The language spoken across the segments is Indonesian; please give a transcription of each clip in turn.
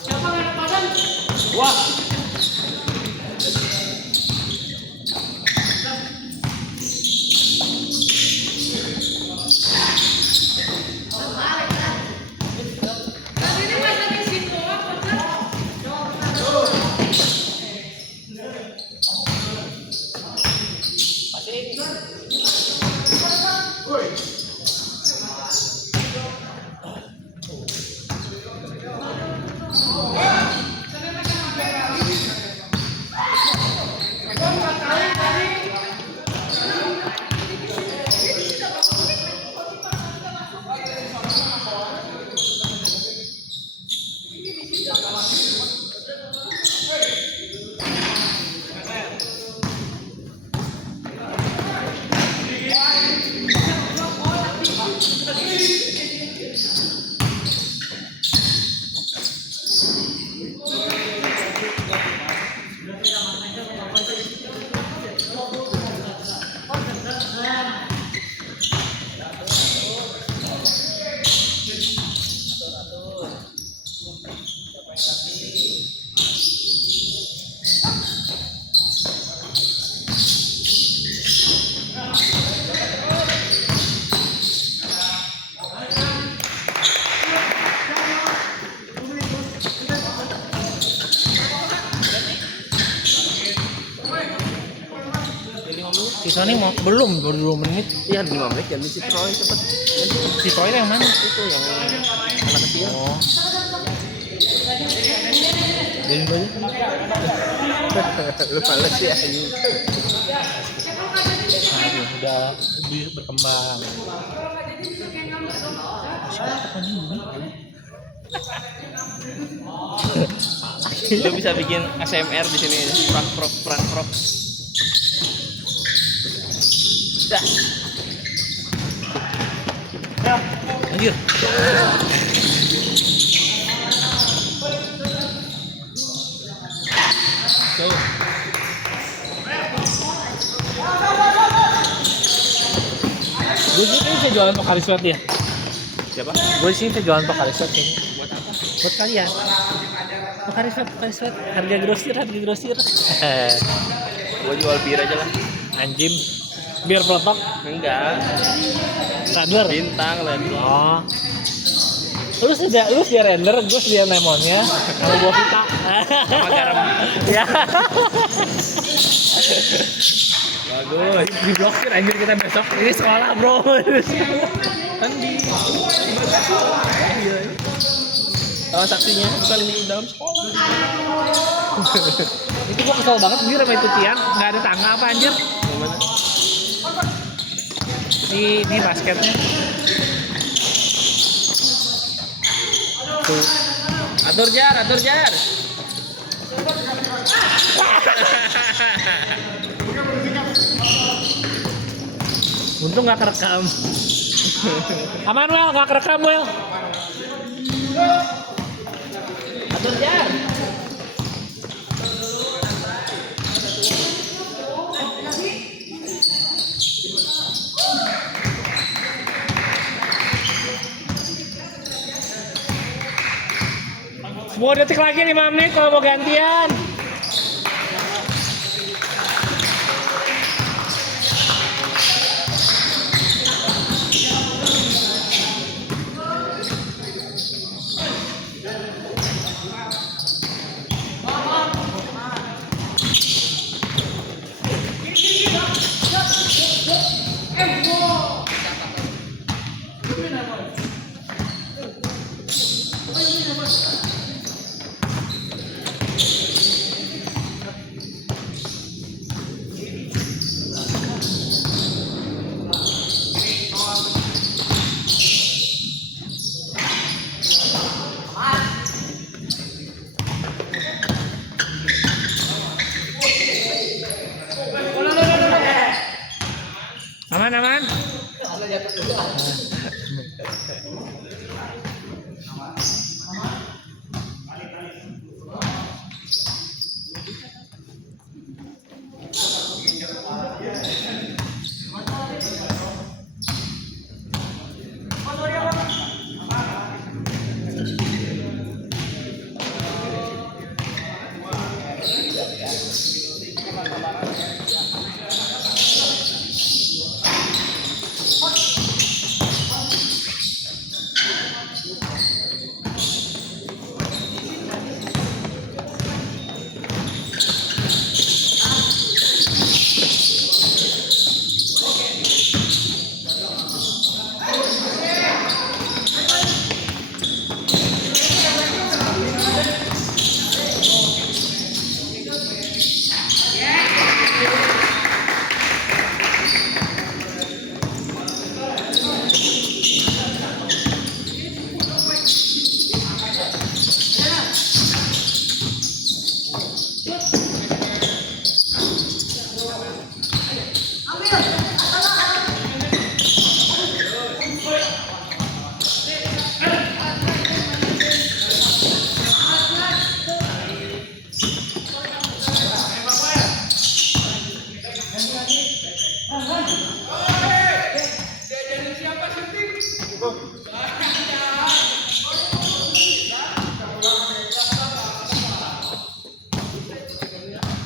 Siapa yang ada padang? Wah. Sisa nih mau belum baru 2 menit. Iya 5 menit jadi si Troy cepet. Si Troy yang mana? Itu yang anak kecil. Oh. Jadi aja. Lu males ya ini. Nah, udah berkembang. Lu bisa bikin ASMR di sini. Prank. Dah. Anjir. Tuh. Gue sih bisa jualan Pocari Sweat ya. Siapa? Gue sih bisa jualan Pocari Sweat kayaknya. Buat apa? Buat kalian. Pocari Sweat. Harga grosir. Gua jual bir aja lah. Anjim. Biar peletok. Enggak. Radler. Bintang lah. Oh. Lu sedia render, gue sedia lemonnya, sama buah pita. Sama garam. Ya. Bagus. Diblokir anjir kita besok. Ini sekolah, bro. Kan di saksinya bukan di dalam sekolah. Itu gua kesel banget anjir sama itu tiang, nggak ada tangga apa anjir. Gimana? Di basketnya. Tuh. Atur jar. Untung nggak kerekam. Aman Wel, nggak kerekam Wel. Atur jar. Mau detik lagi 5 menit kalau mau gantian.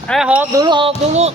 Hold dulu, hold dulu.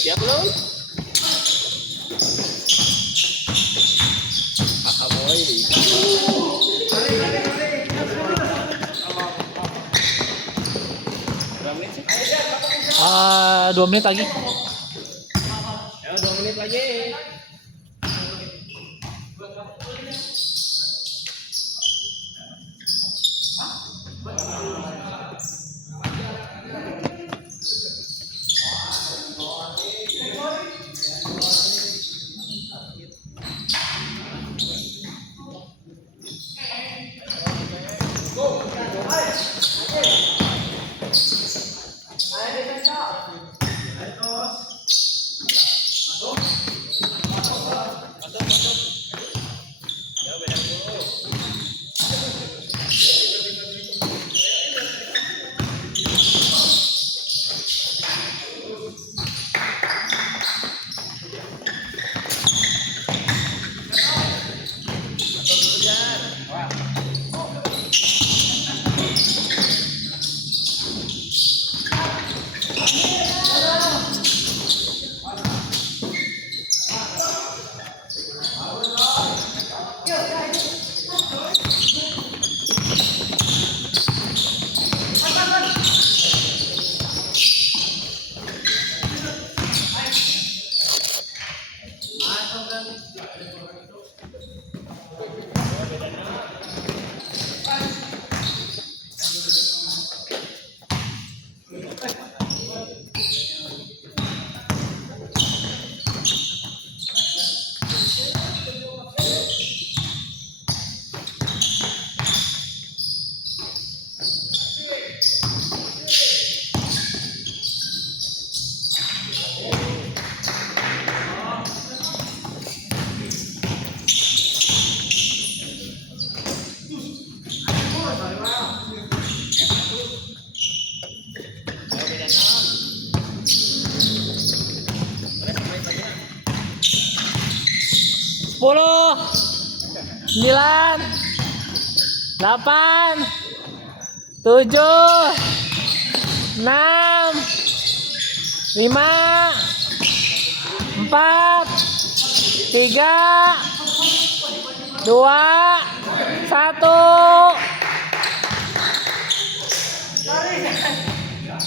Siap belum? Kakak boy. Berapa menit sih? 2 menit lagi. Ya 2 menit lagi. Sepuluh, 9, 8, 7, 6, 5, 4, 3, 2, 1.